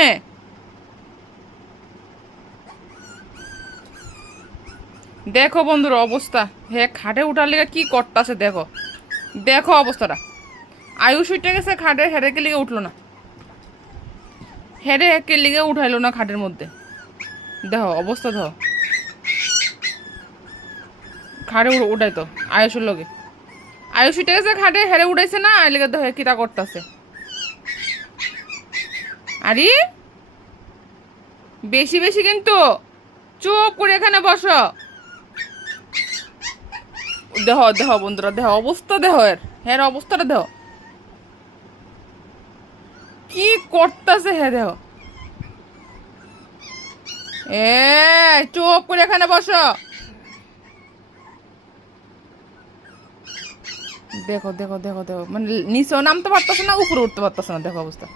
কেমনে? দেখো বন্ধুর অবস্থা, হে খাটে উঠার লেগে কি করতেছে দেখো, দেখো অবস্থাটা। আয়ুষ উঠে গেছে খাটে, হেরেকে লিগে উঠলো না, হেরে একে লিগে উঠাইলো না খাটের মধ্যে। দেখো অবস্থা, দেখো খাটে উঠাই তো আয়ুষের লগে, আয়ুষ উঠে গেছে খাটে, হেরে উঠাইছে না, আই লেগে দেখো কিটা করতেছে। আরে বেশি বেশি কিন্তু, চুপ করে এখানে বসো। দেহ দেহ বন্ধুরা, দেহ অবস্থা, দেহ এর হের অবস্থাটা দেহ কি করতেছে, হে দেহ। এ চুপ করে এখানে বসো। দেখো দেখো দেখো দেখো, মানে নিচেও নামতে পারতেছে না, উপরে উঠতে পারতেছে না, দেখো অবস্থা।